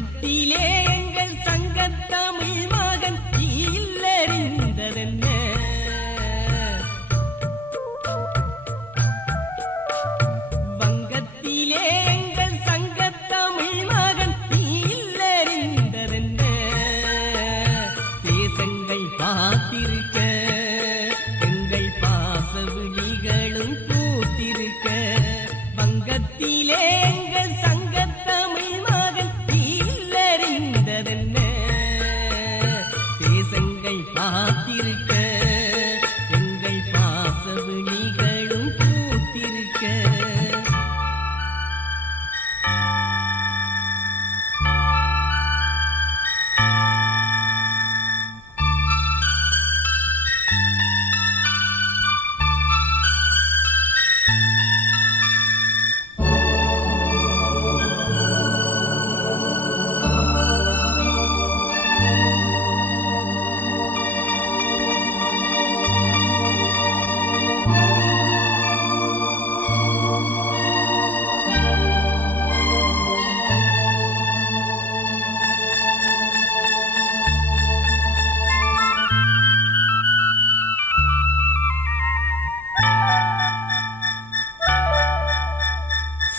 வங்கத்திலே எங்கள் சங்கத்தமிழ் மகன் இல்லறிந்ததென்ன வங்கத்திலே எங்கள் சங்கத்தமிழ் மகன் இல்லறிந்ததென்ன தேசங்கள் பார்த்திருக்க எங்கள் பாச விழிகளும் பூத்திருக்க வங்கத்திலே எங்கள் சங்கத்தமிழ் மகன் இல்லறிந்ததென்ன தேசங்கள் பார்த்திருக்க எங்கள் பாச விழிகளும் பூத்திருக்க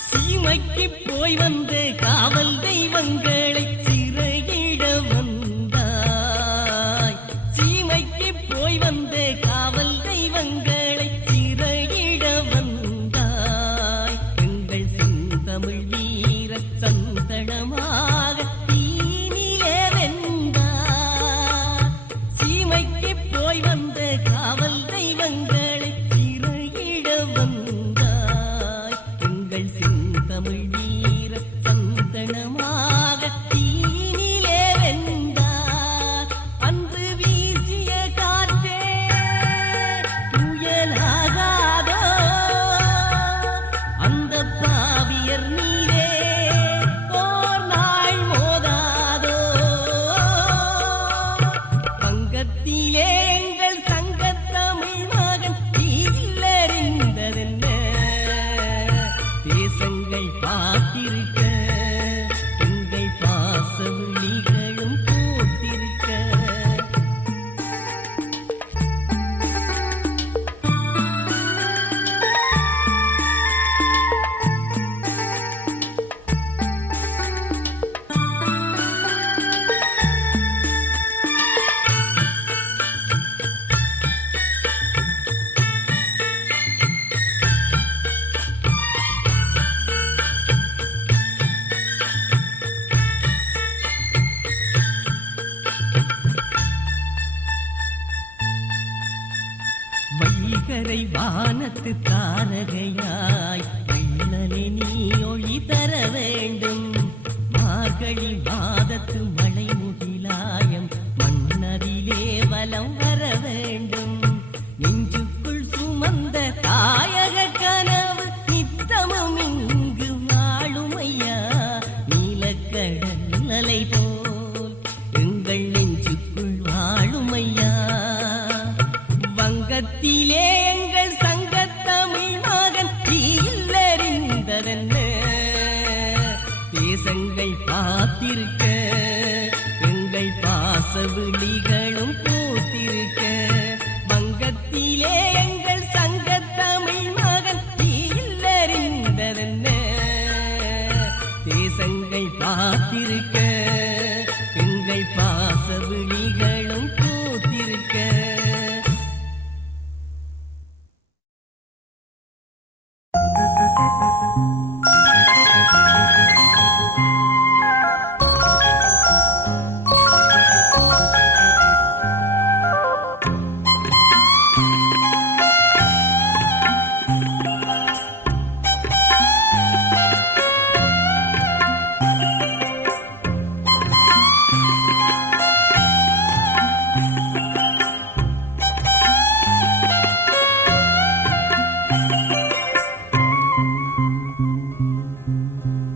சீமைக்கு போய் வந்து காவல் தெய்வங்களை சிறையிட வந்தாய் சீமைக்கு போய் வந்து காவல் தெய்வங்களை சிறையிட வந்தாய் எங்கள் செந்தமிழ் வீர சந்தனமாக தீனிலே வெந்தாய் சீமைக்கு போய் வந்து காவல் தெய்வங்களை சிறையிட வந்தாய் எங்கள் தமிழ் வீர சந்தனமாக தீனிலே வெந்தார் அன்று வீசிய காற்றே புயலாகாதோ அந்த பாவியர் நீரே ஓர் நாள் மோதாதோ வங்கத்திலே எங்கள் சங்கத்தமிழ் மகன் இல்லறிந்ததென்ன தேசங்கள் பார்த்திருக்க எங்கள் பாச விழிகளும் பூத்திருக்க வைகரை வானத்து தாரகையாய் வெள்ளலே நீ ஒளி தர வேண்டும் மார்கழி மாதத்து மழை முகிலாயம் மன்னரிலே வலம் வர வேண்டும் நெஞ்சுக்குள் சுமந்த தாயக கனவு நித்தமும் இங்கு வாழுமையா நீலக்கடல் அலை போல் எங்கள் நெஞ்சுக்குள் வாழுமையா வங்கத்திலே எங்கள் சங்கத்தமிழ் மகன் இல்லறிந்ததென்ன தேசங்கள் பார்த்திருக்க எங்கள் பாச விழிகளும் பூத்திருக்க வங்கத்திலே எங்கள் சங்கத்தமிழ் மகன் இல்லறிந்ததென்ன தேசங்கள் பார்த்திருக்க எங்கள் பாச விழிகளும் பூத்திருக்க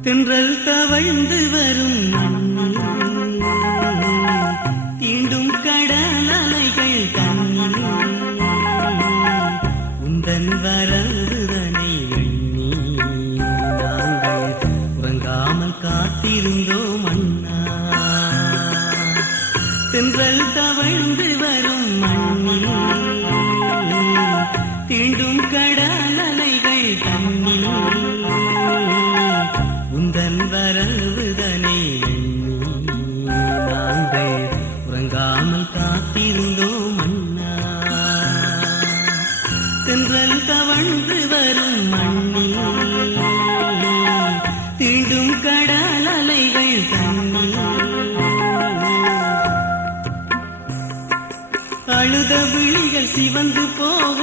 தென்றல் தவழ்ந்து வரும் தீண்டும் கடல் அலைகள் தண்ணீர் உந்தன் வரவுதனை எண்ணி நாங்கள் உறங்காமல் காத்திருந்தோம் அண்ணா. தவழ்ந்து வரும் மண்ணில் தீண்டும் கடல் அலைகள் தண்ணில் உந்தன் வரவுதனை நாங்கள் உறங்காமல் காத்திருந்தோம் அண்ணா. தென்றல் தவழ்ந்து வரும் மண்ணில் தீண்டும் கடல் அலைகள் தண்ணில் அழுத விழிகள் சிவந்து போக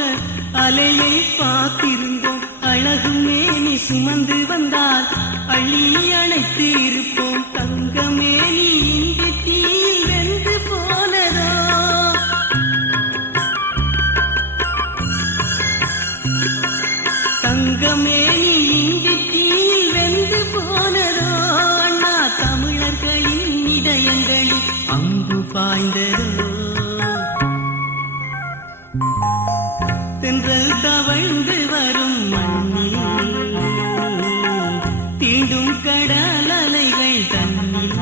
அலையை பார்த்திருந்தோம். அழகு மேனி சுமந்து வந்தால் அள்ளி அணைத்து இருப்போம். தங்கமேனி இங்கு தீயில் வெந்து போனதோ, தங்கமேனி இங்கு தீயில் வெந்து போனதோ. அண்ணா தமிழர்களின் இதயங்களில் அம்பு பாய்ந்ததோ. தென்றல் தவழ்ந்து வரும் மண்ணில் தீண்டும் கடல் அலைகள் தண்ணில்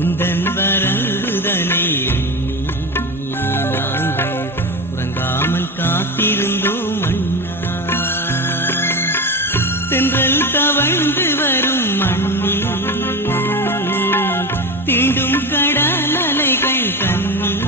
உந்தன் வரவுதனை நாங்கள் உறங்காமல் காத்திருந்தோம் அண்ணா. தென்றல் தவழ்ந்து வரும் மண்ணில் தீண்டும் கடல் அலைகள் தண்ணில்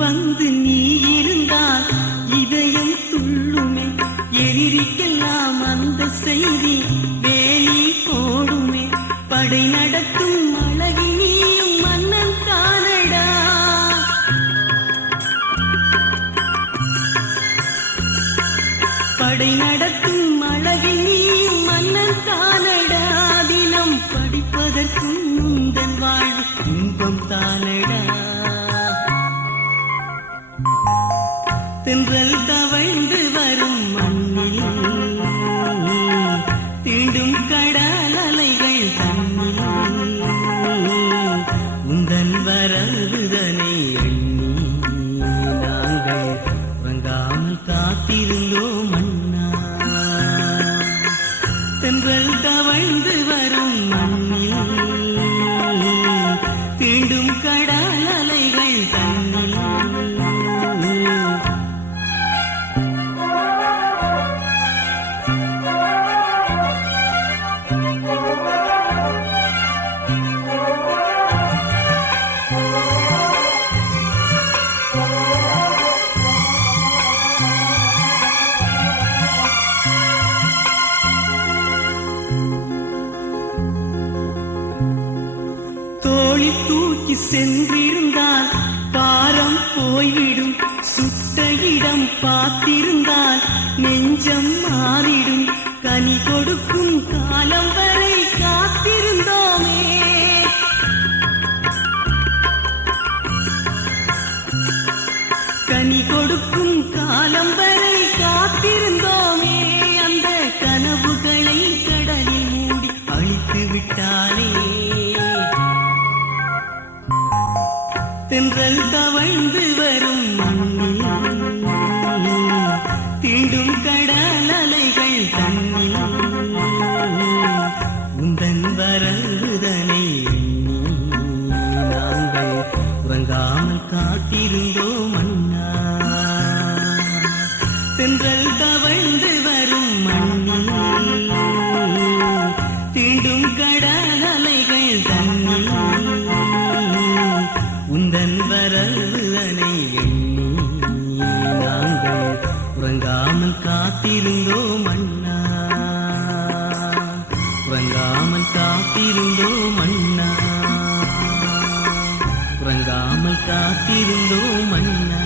வந்து நீ இருந்தால் இதயம் துள்ளுமே. எரிக்கெல்லாம் அந்த செய்தி வேலி போடுமே. படை நடத்தும் அழகினியும் மன்னன் காணடா. படை நடத்தும் அழகினியும் மன்னன் காணடா. தினம் படிப்பதற்கும் முந்தன் வாழ்வு இன்பம் தானடா. தென்றல் தவழ்ந்து வரும் மண்ணில் தீண்டும் கடல் அலைகள் தண்ணில் உந்தன் வரவுதனை நாங்கள் உறங்காமல் காத்திருந்தோம் அண்ணா. தென்றல் தவழ்ந்து வரும் மண்ணில் தீண்டும் கடல் அலைகள் தண்ணில் தோழி தூக்கி சென்றிருந்தால் பாரம் போய்விடும். சுட்ட இடம் பார்த்திருந்தால் நெஞ்சம் மாறிடும். கனி கொடுக்கும் காலம் வரை காத்திருந்தோமே. கனி கொடுக்கும் காலம் வரை காத்திருந்தோமே. அந்த கனவுகளை கடலில் மூடி அழித்து விட்டானே. தென்றல் தவழ்ந்து வரும் மண்ணில் தீண்டும் கடல் அலைகள் தண்ணில் உந்தன் வரவுதனை நாங்கள் உறங்காமல் காத்திருந்தோம் அண்ணா. தென்றல் தவழ்ந்து வரும் மண்ணில் தீண்டும் கடல் அலைகள் தண்ணில் உந்தன் வரவுதனை நாங்கள் உறங்காமல் காத்திருந்தோம் அண்ணா. உறங்காமல் காத்திருந்தோம் அண்ணா. உறங்காமல் காத்திருந்தோம் அண்ணா.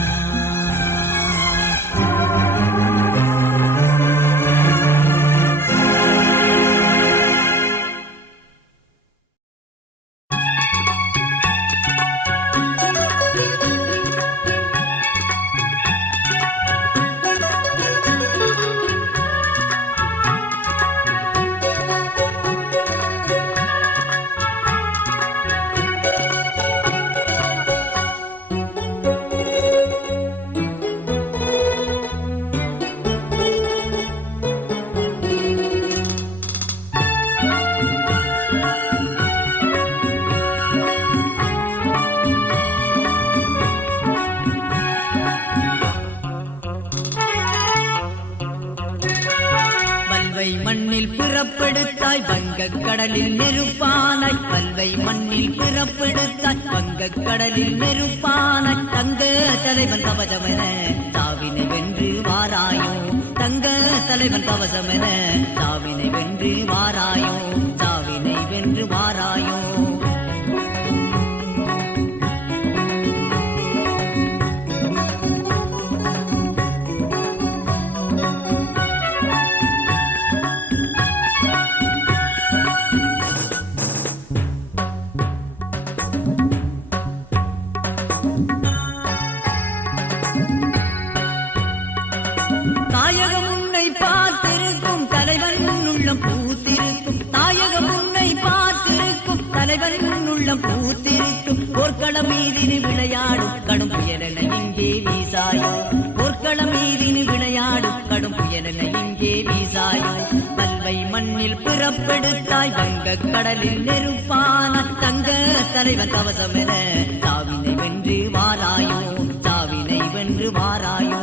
பிறப்பெடுத்தாய் வங்கக் கடலில் நெருப்பானாய் பல்வை மண்ணில் பிறப்பெடுத்தாய் வங்கக் கடலில் நெருப்பானாய் தங்க தலைவன் கவசமென தாவினை வென்று வாராயோ தங்க தலைவன் கவசமென தாவினை வென்று வாராயோ தாவினை வென்று வாராயோ தாயகம் உன்னை பார்த்திருக்கும் தலைவன் உள்ளம் பூத்திருக்கும் தாயகம் உன்னை பார்த்திருக்கும் தலைவன் உள்ளம் பூத்திருக்கும் போர்க்களம் மீதினு விளையாடும் கடும் புயலென இங்கே வீசாயோ போர்க்களம் மீதினு விளையாடும் கடும் புயலென இங்கே வீசாயோ பல்வை மண்ணில் பிறப்பெடுத்தாய் வங்கக் கடலில் நெருப்பான தங்க தலைவன் கவசமென தாவினை வென்று வாராயோ தாவினை வென்று வாராயோ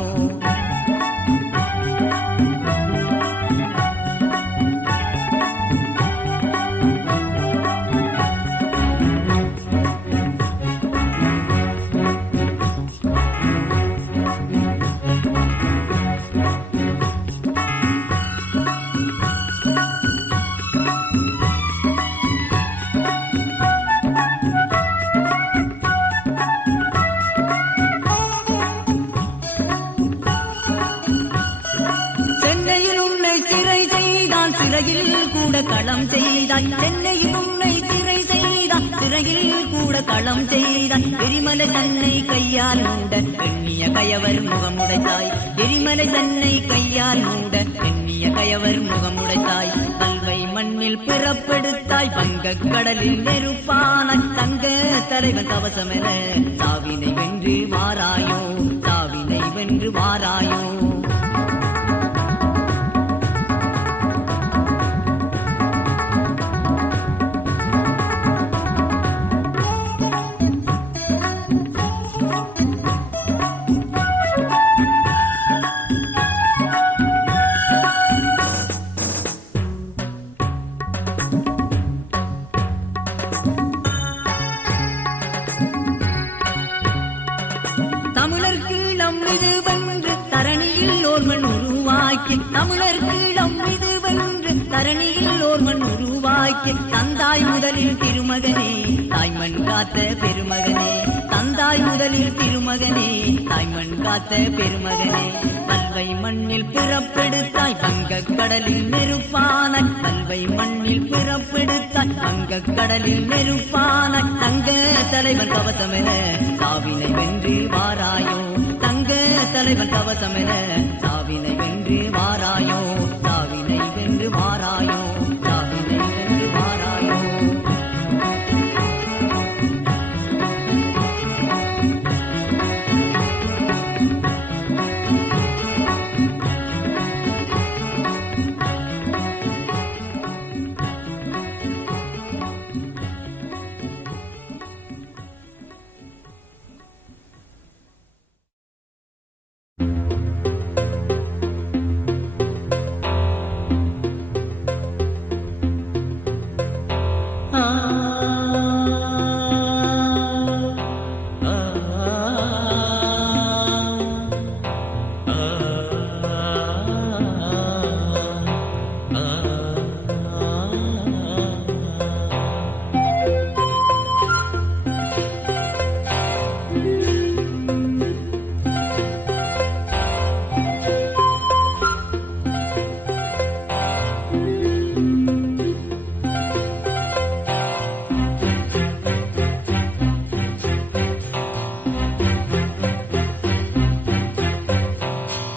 சிறையில் கூட களம் செய்தாய் சென்னையில் உன்னை சிறை செய்தாய் சிறையில் கூட களம் செய்தாய் எரிமலை தன்னை கையால் மூட எண்ணிய கயவர் முகமுடைத்தாய் எரிமலை தன்னை கையால் மூட எண்ணிய கயவர் முகமுடைத்தாய் கல்வை மண்ணில் பிறப்பெடுத்தாய் வங்கக் கடலில் நெருப்பான தங்க தலைவன் கவசமென தாவினை வென்று வாராயோ தாவினை வென்று வாராயோ தமிழர் கீழம் இது வென்று தரணியில் ஓர்மன் உருவாக்கி தமிழர் கீழம் இது வென்று தரணியில் ஓர்மன் உருவாக்கி தந்தாய் முதலில் திருமகனே தாய்மண் காத்த பெருமகனே தந்தாய் முதலில் திருமகனே தாய்மண் காத்த பெருமகனே பல்வை மண்ணில் பிறப்பெடுத்தாய் வங்கக் கடலில் நெருப்பானாய் பல்வை மண்ணில் பிறப்பெடுத்தாய் வங்கக் கடலில் நெருப்பானாய் தங்க தலைவன் கவசமென தாவினை வென்று வாராயோ தங்க தலைவன் கவசமென தாவினை வென்று வாராயோ தாவினை வென்று வாராயோ தாவினை வென்று வாராயோ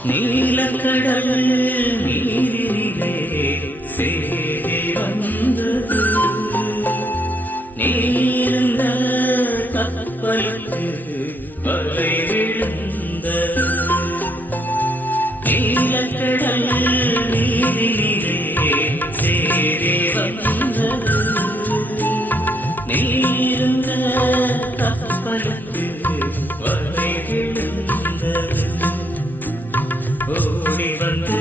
நீலக்கடல் நீரிலே சேரி வந்தது நீர்ந்த கப்பலுக்கு வலை விழுந்தது நீலக்கடல் நீரிலே சேரி வந்தது நீர்ந்த கப்பலுக்கு வலை விழுந்தது ஓடி வந்து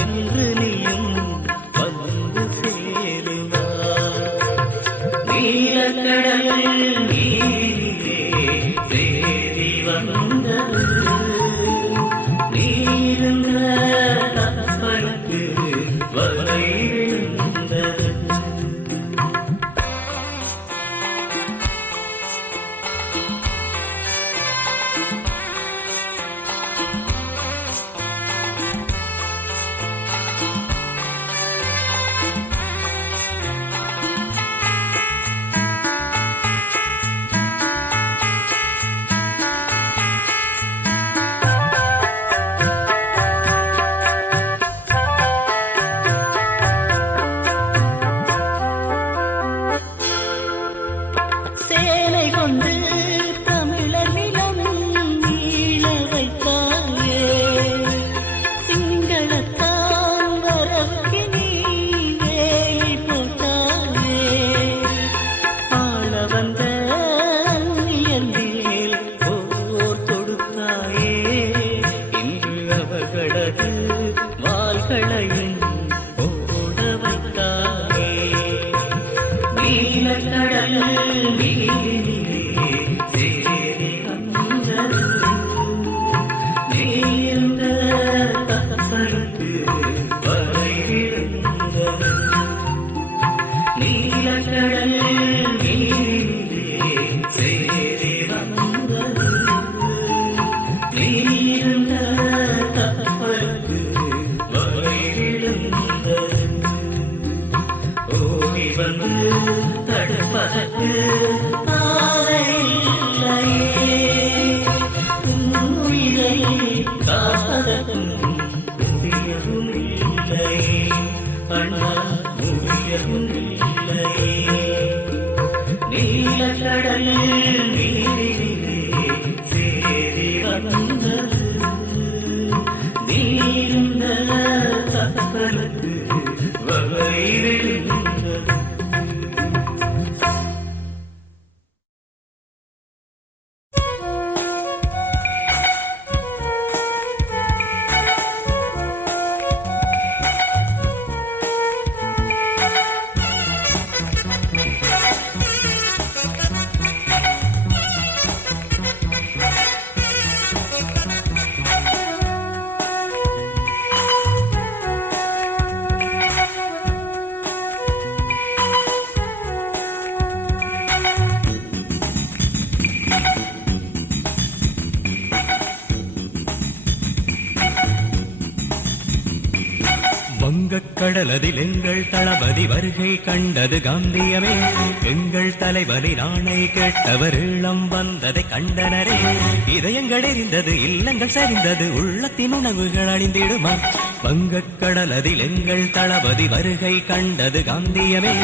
என்று நீயும் வந்து சேருவாய். நீலக்கடல் நீரிலே சேரி வந்தது நீருந்த கப்பலுக்கு வலை விழுந்தது. சேலை கொண்டு தமிழர் நிலம் நீள வைத்தாயே, சிங்களத்தான் வரவுக்கு நீ வேலி போட்டாயே. ஆள வந்த அந்நியன் மேல் போர் தொடுத்தாயே, இன்று அவர்களது வாள்களையும் ஓட வைத்தாயே. நீலக்கடல் நீரிலே சேரி வந்தது நீண்ட கப்பலுக்கு வலை விழுந்தது. நீலக்கடல் நீரிலே சேரி வந்தது நீண்ட கப்பலுக்கு வலை விழுந்தது. ஓடி வந்து தடுப்பதற்கு ஆளை இல்லையே, உயிரை காப்பதற்கும் முடியவும் இல்லை அண்ணா, முடியவும் இல்லை. நீலக்கடல் நீரிலே சேரி வந்தது நீண்ட கப்பலுக்கு வலை விழுந்தது. வங்கக்கடலதில் எங்கள் தளபதி வருகை கண்டது காந்தியமே, எங்கள் தலைவரின் ஆணை கேட்டவர் ஈழம் வந்ததை கண்டனரே. இதயங்கள் எரிந்தது, இல்லங்கள் சரிந்தது, உள்ளத்தின் உணவுகள் அழிந்திடுமா. வங்கக்கடலதில் எங்கள் தளபதி வருகை கண்டது காந்தியமே,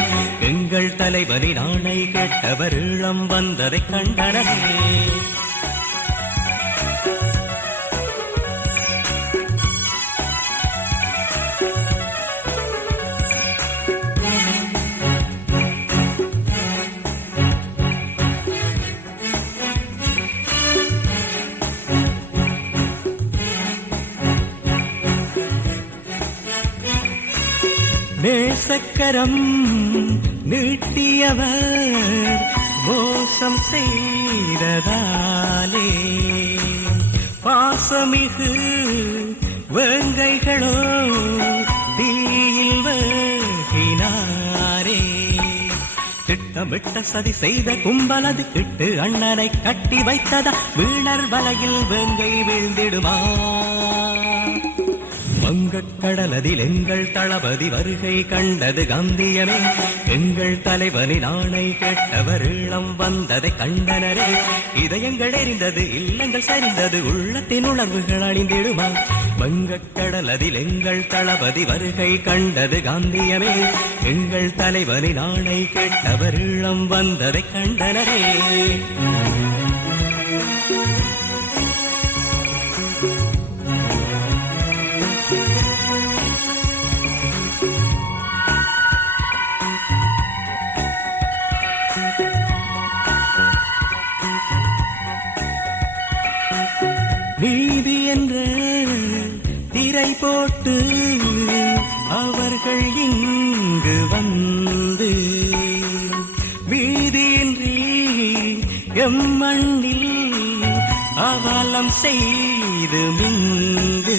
எங்கள் தலைவரின் ஆணை கேட்டவர் ஈழம் வந்ததை கண்டனரே. நேசக்கரம் நீட்டியவர் மோசம் செய்ததாலே, பாசமிகு வேங்கைகளோ தீயில் வேகினாரே. திட்டமிட்ட சதி செய்த கும்பலது கிட்டு அண்ணனை கட்டி வைத்ததா, வீணர் வலையில் வேங்கை வீழ்ந்திடுமா. வங்கக்கடலதில் எங்கள் தளபதி வருகை கண்டது காந்தியமே, எங்கள் தலைவனின் ஆணை கேட்டவர் ஈழம் வந்ததை கண்டனரே. இதயங்கள் எரிந்தது, இல்லங்கள் சரிந்தது, உள்ளத்தின் உணர்வுகள் அழிந்திடுமா. வங்கக்கடலதில் எங்கள் தளபதி வருகை கண்டது காந்தியமே, எங்கள் தலைவனின் ஆணை கேட்டவர் ஈழம் வந்ததை கண்டனரே. நீதி என்ற திரை போட்டு தொட்டு அவர்கள் இங்கு வந்து வீதியின்றி எம்மண்ணில் அவலம் செய்து மிங்கு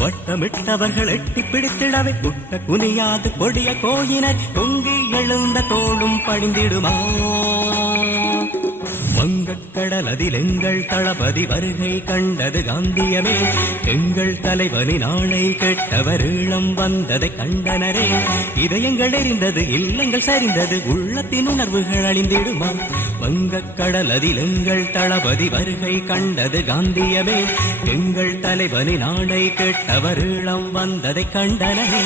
வட்டமிட்டவர்கள் எட்டி பிடித்திடவே குட்ட குனியாது கொடிய கோயினர் பொங்கி எழுந்த தோளும் படிந்திடுமா வங்கக்கடல் அதில் எங்கள் தளபதி வருகை கண்டது காந்தியமே எங்கள் தலைவனின் ஆணை கேட்டவர் ஈழம் வந்ததை கண்டனரே இதயங்கள் எரிந்தது இல்லங்கள் சரிந்தது உள்ளத்தின் உணர்வுகள் அழிந்திடுமா வங்கக்கடல் அதில் எங்கள் தளபதி வருகை கண்டது காந்தியமே எங்கள் தலைவனின் ஆணை கேட்டவர் ஈழம் வந்ததை கண்டனரே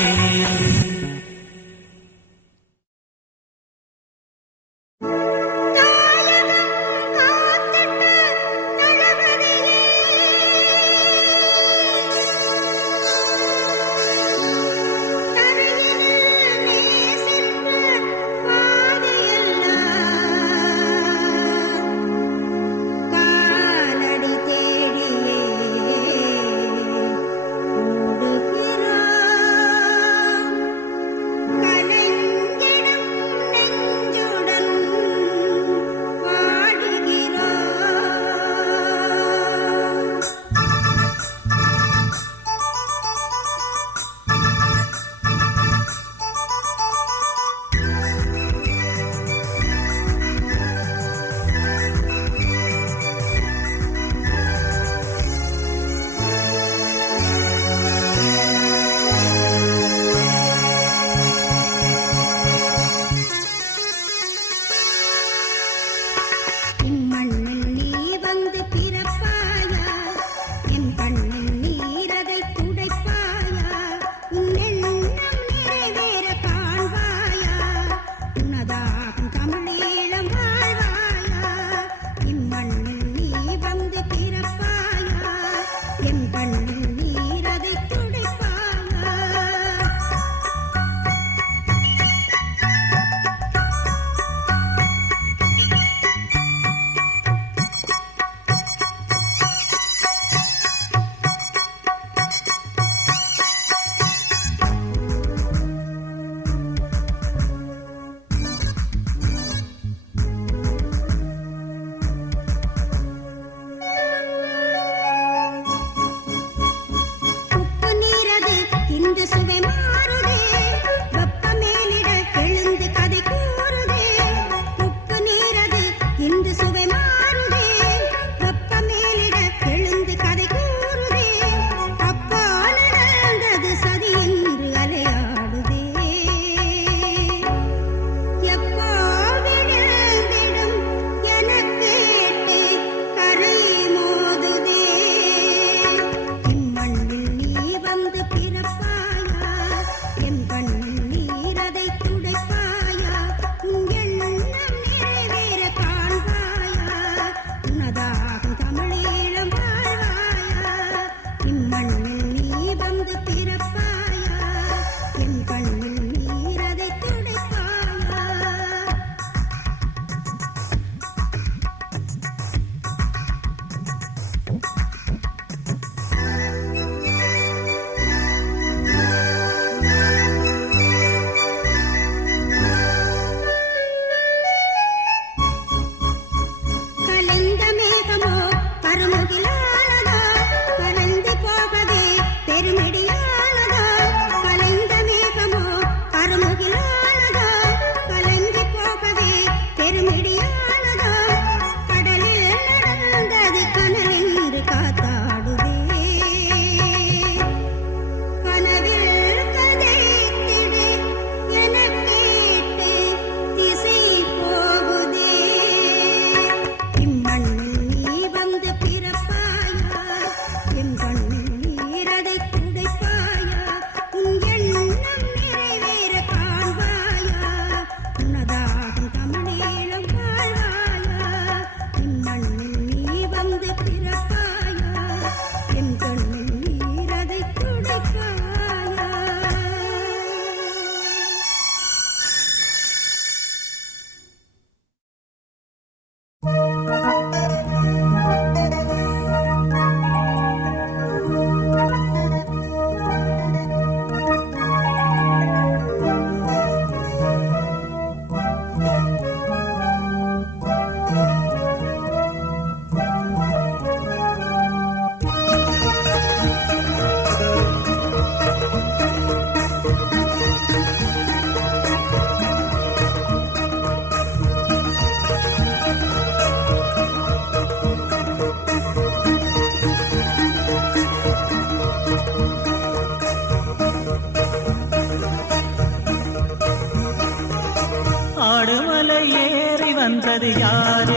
வந்தது யாரு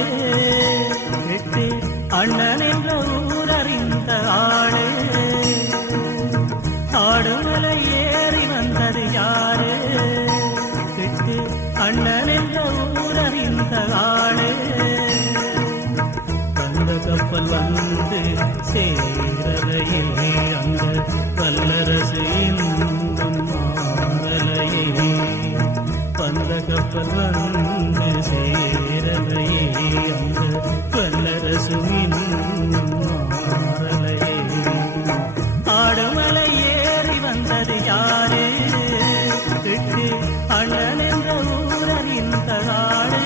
விட்டு அண்ணன் என்ற ஊரறிந்த ஆளு ஆடுமலை ஏறி வந்தது யாரு விட்டு அண்ணன் என்ற ஊரறிந்த ஆளு அந்த கப்பல் வந்து சேரலையே அந்த வல்லரசு இன்னும் மாறலையே அந்த கப்பல் வந்து சேரலையே அந்த வல்லரசு இன்னும் மாறலையே ஆடுமலை ஏறி வந்தது யாரு விட்டு அண்ணன் என்ற ஊரறிந்த ஆளு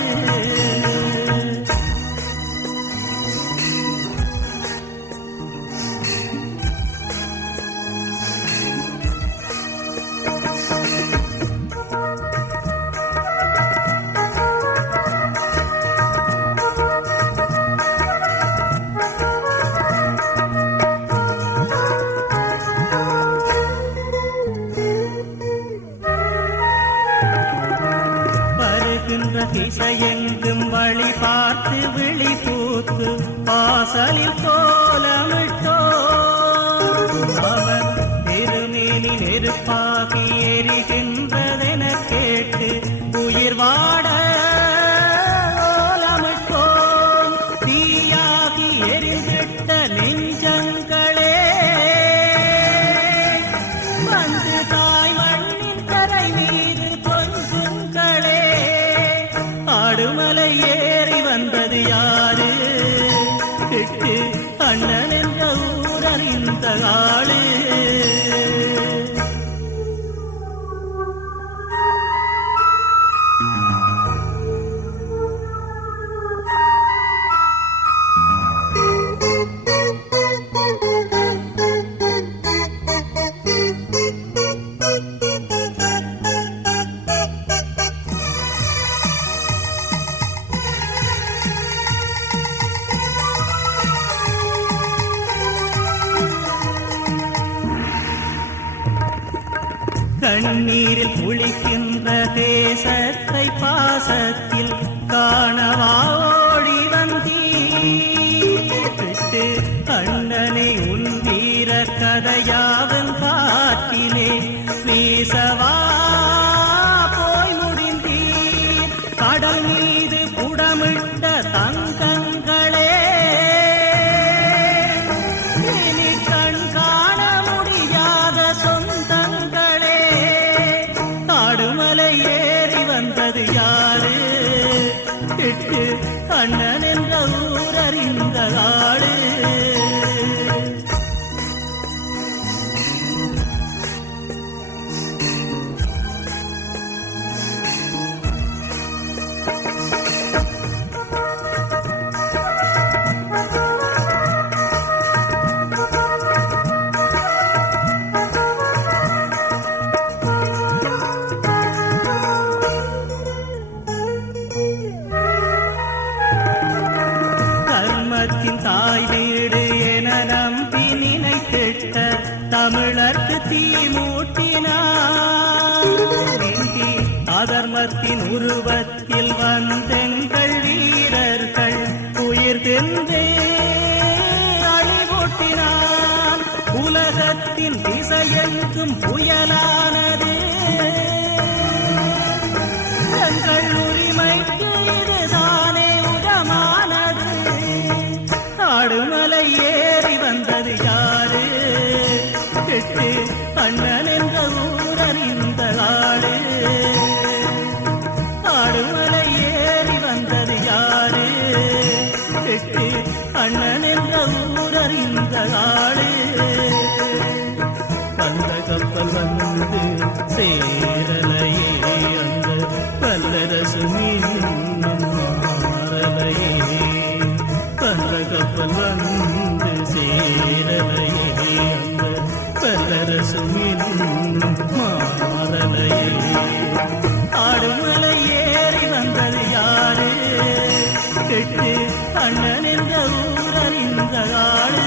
திசையெங்கும் வழி பார்த்து விழி பூத்து வாசலில் கோலமிட்டோ அவர் திருமேனி நெருப்பாகி எரிகின்றதென கேட்டு உயிர் வாட கோலமிட்டோம் தீயாகி எரிந்திட்ட நெஞ்சங்களே வந்து தாய் மண்ணின் கரை மீது கொஞ்சுங்களே ஆடுமலை ஏறி வந்தது யாரு கிட்டு அண்ணன் என்ற ஊரறிந்த ஆளு கண்ணீரில் குளிக்கின்ற தேசத்தை பாசத்தில் காணவா ஓடி வந்தீட்டு அண்ணனை உன் வீர கதையாவன் காட்டிலே வீசவா போய் முடிந்தீர் கடல் மீது புடமிட்ட தங்கங்களே இனி கண் காண முடியாத சொந்தங்களே ஆடுமலை ஏறி வந்தது யாரு கிட்டு அண்ணன் என்ற ஊரறிந்த ஆளு தாய் வீடு என நம்பி நினைத்திட்ட தமிழர்க்கு தீ மூட்டினார் அதர்மத்தின் உருவத்தில் வந்தெங்கள் வீரர்கள் உயிர் தென்றே அழிவூட்டினார் உலகத்தின் திசையெங்கும் புயலானது எங்கள் உரிமைக்கு இதுதானே உடமானது ஆடுமலை ஏறி வந்தது யாரு கெட்டு அண்ணன் என்ற ஊரறிந்த ஆளு ஆடுமலை ஏறி வந்தது யாரு கெட்டு அண்ணன் என்ற ஊரறிந்த ஆளு அந்த கப்பல் வந்து சேரலையே அந்த வல்லரசு மீண்டும் மாறலையே அந்த கப்பல் வந்து சேரலையே அந்த வல்லரசு மீண்டும் மாறலையே ஆடுமலை ஏறி வந்தது யாரு கெட்டு அண்ணன் என்ற ஊரறிந்த ஆளு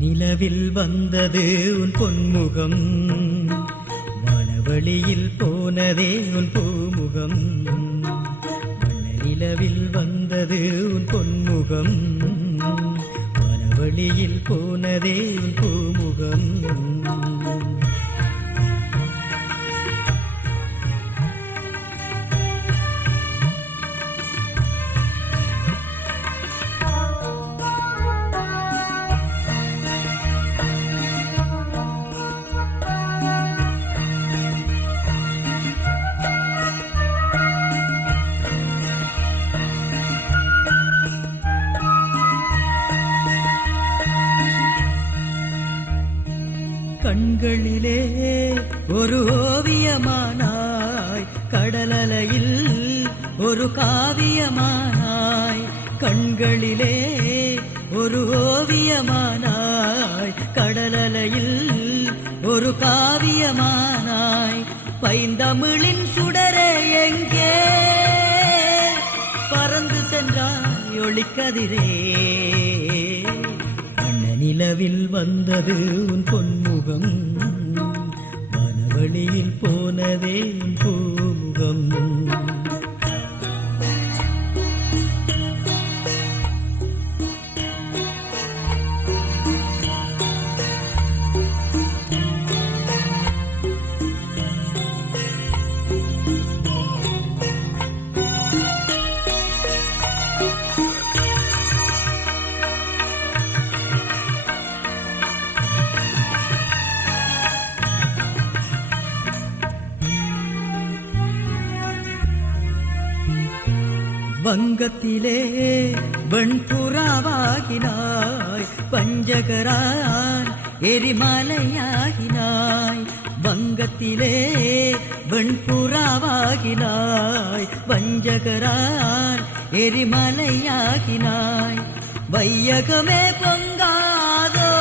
நிலவில் வந்தது உன் பொன்முகம், வானவழியில் போனதே உன் பூமுகம். நிலவில் வந்தது உன் பொன்முகம், வானவழியில் போனதே உன் பூமுகம். கண்களிலே ஒரு ஓவியமானாய், கடலலையில் ஒரு காவியமானாய். கண்களிலே ஒரு ஓவியமானாய், கடலலையில் ஒரு காவியமானாய். பைந்தமிழின் சுடரே எங்கே பறந்து சென்றாய் ஒளிக்கதிரே. நிலவில் வந்தது உன் பொன்முகம், வனவழியில் போனதே உன் பூமுகம். வங்கத்திலே வெண்புறாவாகினாய், பஞ்சகரான் எரிமலையாகினாய். வங்கத்திலே வெண்புறாவாகினாய், பஞ்சகரான் எரிமலையாகினாய். வையகமே பொங்காதோ,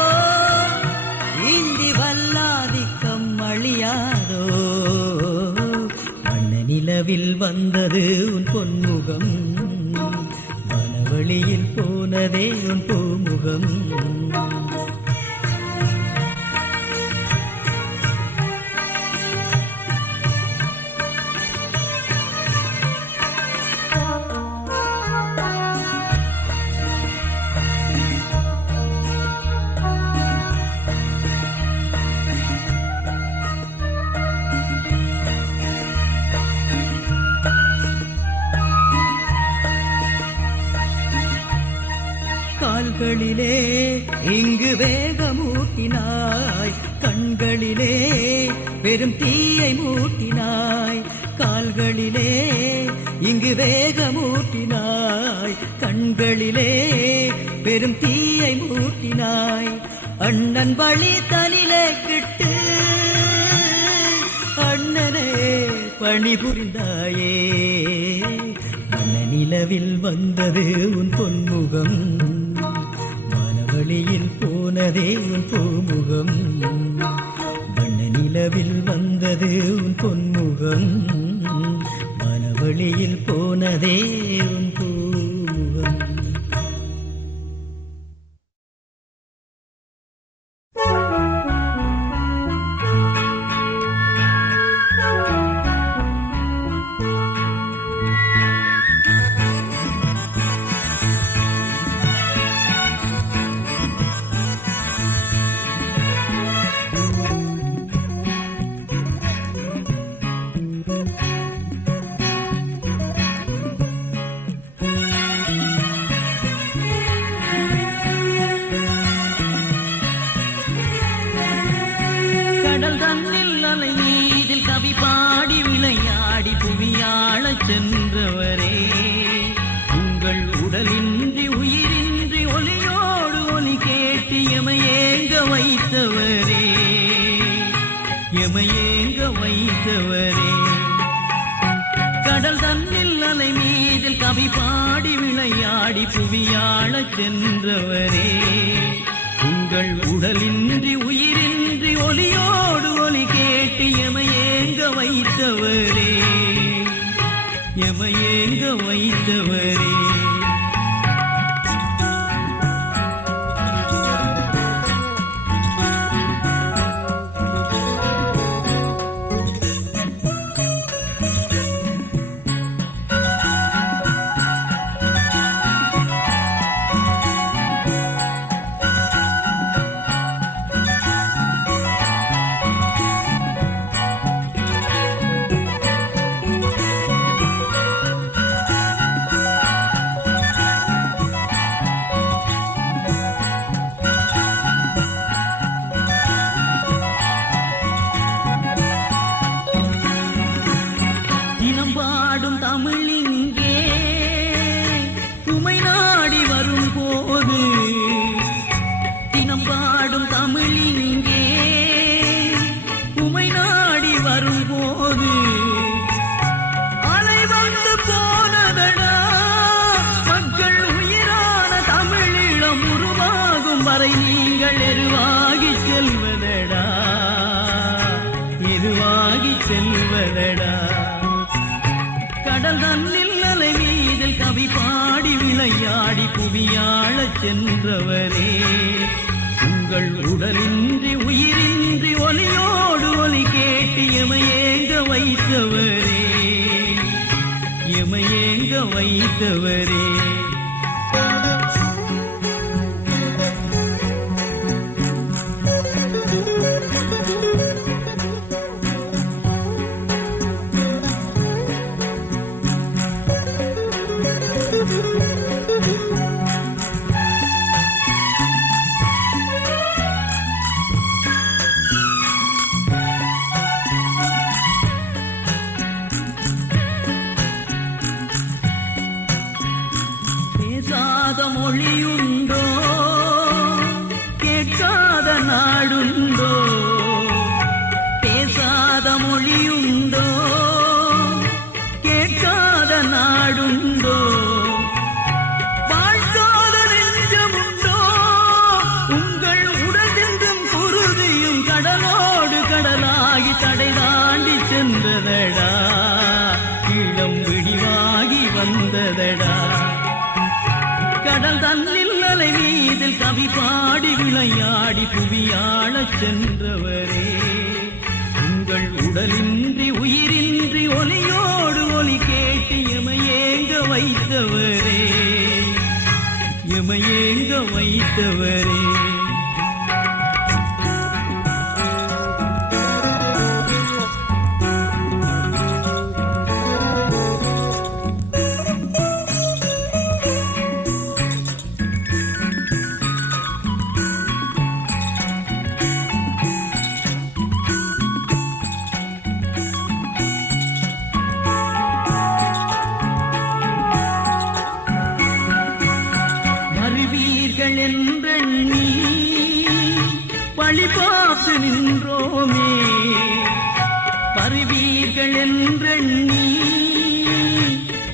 இந்தி வல்லாதிக்கம் அழியாதோ. நிலவில் வந்தது உன் பொன்முகம், வனவழியில் போனதே உன் பூமுகம். கால்களிலே இங்கு வேகமூட்டினாய், கண்களிலே பெரும் தீயை மூட்டினாய். கால்களிலே இங்கு வேகமூட்டினாய், கண்களிலே பெரும் தீயை மூட்டினாய். அண்ணன் வழி தனிலே கிட்டு அண்ணனே பணிபுரிந்தாயே. நிலவில் வந்தது உன் பொன்முகம், வனவழியில் போனதே உன் பூமுகம். வண்ண நிலவில் வந்தது உன் பொன்முகம், வனவழியில் போனதே உன் பூமுகம். கடல் தன்னில் அலை மீதில் கவி பாடி விளையாடி புவியாளச் சென்றவரே, உங்கள் உடலின்றி உயிரின்றி ஒலியோடு ஒலி கேட்டு எமையேங்க வைத்தவரே, எமையேங்க வைத்தவரே. கடல் தன்னில் அலை மீதில் கவி பாடி விளையாடி புவியாளச் சென்றவரே, உங்கள் உடலின்றி உயிரின்றி ஒலியோடு ஒலி கேட்டு எமையேங்க வைத்தவரே, எமையேங்க வைத்தவரே. போகும் வரை நீங்கள் எருவாகி செல்வதடா, எருவாகி செல்வதடா. கடல் தன்னில் அலை மீதில் கவி பாடி விளையாடி புவியாழச் சென்றவரே, உங்கள் உடலின்றி உயிரின்றி ஒலியோடு ஒலி கேட்டு எமையேங்க வைத்தவரே, எமையேங்க வைத்தவரே. பேசாத மொழியுண்டோ, கேட்காத நாடுண்டோ, பேசாத மொழியுண்டோ, கேட்காத நாடுண்டோ, வாழ்க்காத நெஞ்சமுண்டோ, உங்கள் உடலெங்கும் குருதியும் கடலோடு கடலாகி தடை தாண்டி சென்றதடா, இளம் விடிவாகி வந்ததடா. கடல் தன்னில் அலை மீதில் கவி பாடி விளையாடி புவியாழச் சென்றவரே, உங்கள் உடலின்றி உயிரின்றி ஒலியோடு ஒலி கேட்டு எமையேங்க வைத்தவரே, எமையேங்க வைத்தவரே. வருவீர்கள் என்றெண்ணி பழி பார்த்து நின்றோமே, வருவீர்கள் என்றெண்ணி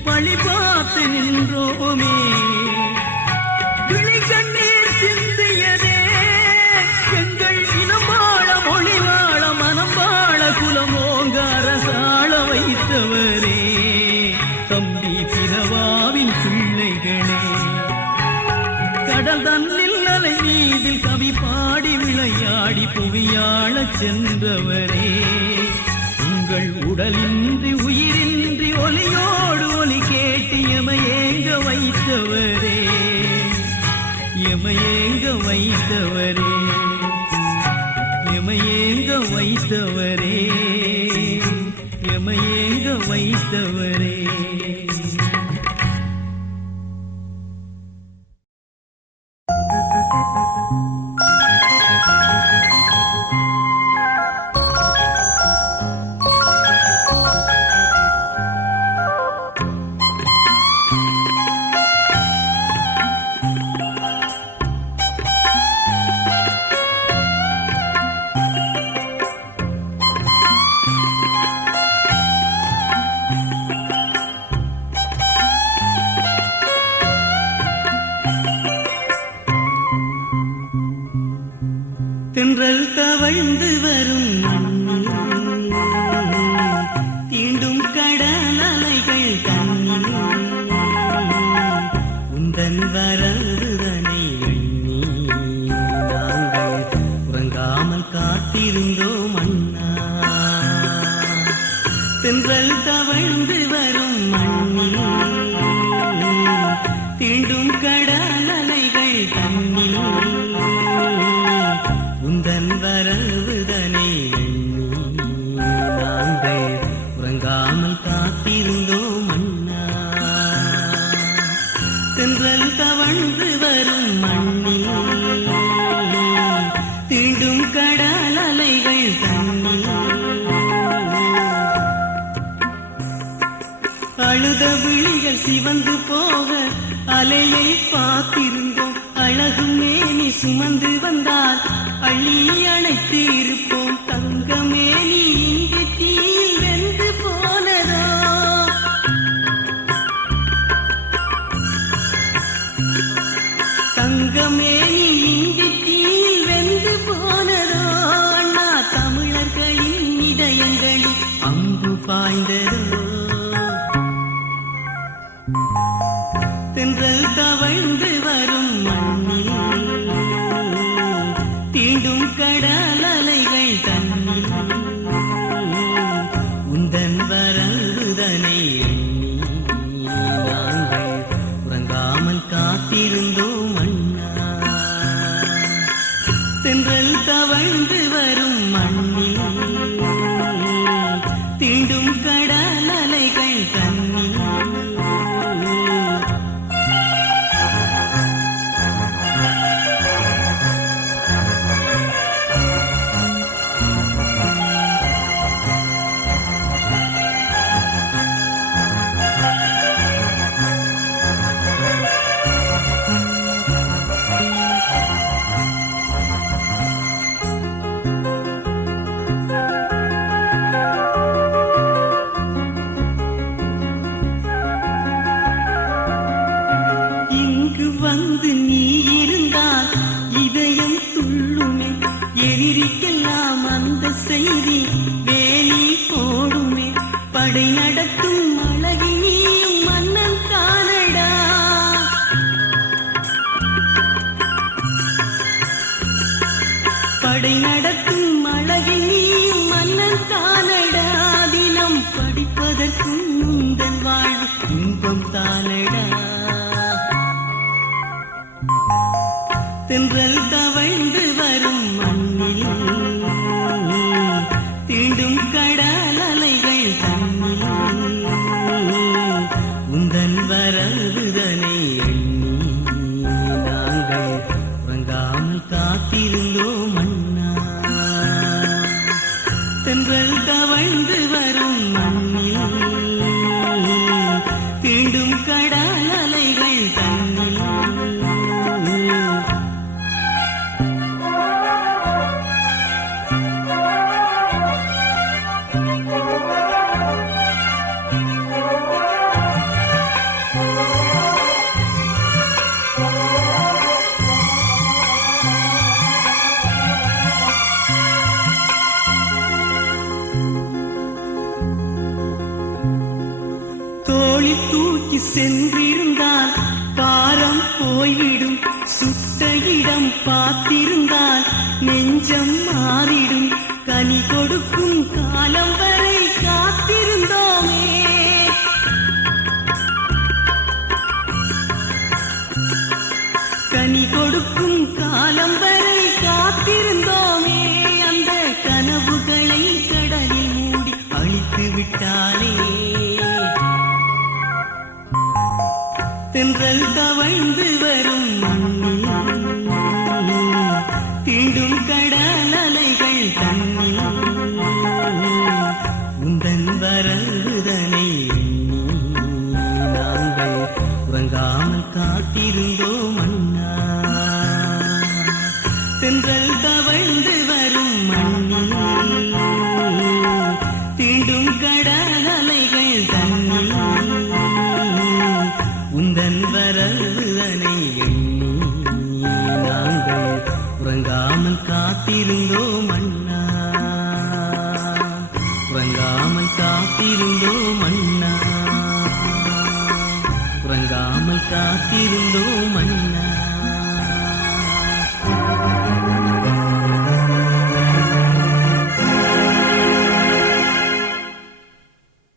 பழி பார்த்து நின்றோமே, விழி கண்ணீர் சிந்தியதே எங்கள் இனம் வாழ மொழி வாழ மனம் வாழ குலமோங்க அரசாள வைத்தவரே, தம்பி பிறவாவின் பிள்ளைகளே. கடல் தன்னில் அலை மீதில் கவி பாடி விளையாடி புவியாழச் சென்றவரே, உங்கள் உடலின்றி உயிரின்றி ஒலியோடு ஒலி கேட்டு எமையேங்க வைத்தவரே, எமையேங்க வைத்தவரே, எமையேங்க வைத்தவரே, எமையேங்க வைத்தவரே. தென்றல் தவழ்ந்து வரும் மண்ணில் தீண்டும் கடல் அலைகள் தண்ணீர், உந்தன் வரவுதனை எண்ணி நாங்கள் உறங்காமல் காத்திருந்தோம் அண்ணா. தென்றல் தவழ்ந்து வரும் மண்ணில் தீண்டும் கடல் அலைகள் தண்ணீர், உந்தன் வரவுதனை எண்ணி நாங்கள் உறங்காமல் காத்திருந்தோம் அண்ணா. தென்றல் தவழ்ந்து வரும் மண்ணில் தீண்டும் கடல் அலைகள் தண்ணீர், அழுத விழிகள் சிவந்து போக அலையை பார்த்திருந்தோம், அழகு மேனி சுமந்து வந்தால் அள்ளி அணைத்து இருப்போம், தங்கமேனி இங்கு தீயில் வெந்து போனதோ, தங்கமேனி இங்கு பாய்ந்ததோ தென்றல் தவழ்ந்து வரும் மண்ணில் தீண்டும் கடல் அலைகள் தன்னில் உந்தன் வரங்குதனை நாங்கள் உறங்காமல் காத்திருந்தோம் அண்ணா தென்றல் தவழ்ந்து வரும் மண்ணில் தீண்டும் கடல் அலைகள் தன்னில் வந்து நீ இருந்தால் இதயம் துள்ளுமே எதிரிக்கெல்லாம் அந்த செய்தி வேலி போடுமே படை நடத்தும் அழகினியும் மன்னன் காணடா படை நடத்தும் அழகினியும் மன்னன் காணடா தினம் படிப்பதற்கும் உந்தன் வாழ்வு இன்பம் தானடா தென்றல் தவழ்ந்து வரும் மண்ணில் தீண்டும் கடல் அலைகள் தன்னில் உந்தன் வரவுதனை எண்ணி நாங்கள் உறங்காமல் காத்திருந்தோம் அண்ணா தென்றல் தவழ்ந்து வரும் மண்ணில் தீண்டும் கடல் அலைகள் தன்னில் தோழி தூக்கி சென்றிருந்தால் பாரம் போய்விடும் சுட்ட இடம் பார்த்திருந்தால் நெஞ்சம் மாறிடும் கனி கொடுக்கும் காலம் வரை காத்திருந்தோமே கனி கொடுக்கும் காலம் வரை காத்திருந்தோமே அந்த கனவுகளை கடலில் மூடி அழித்து விட்டானே தென்றல் தவழ்ந்து வரும் மண்ணில் தீண்டும் கடல் அலைகள் தன்னில் உந்தன் வரவுதனை நாங்கள் உறங்காமல் காத்திருந்தோம் அண்ணா தென்றல் தவழ்ந்து வரும் மண்ணில் தீண்டும் கடல் அலைகள் தன்னில் உந்தன் வரவுதனை எண்ணி நாங்கள் உறங்காமல் காத்திருந்தோம் அண்ணா உறங்காமல் காத்திருந்தோம் அண்ணா உறங்காமல் காத்திருந்தோம் அண்ணா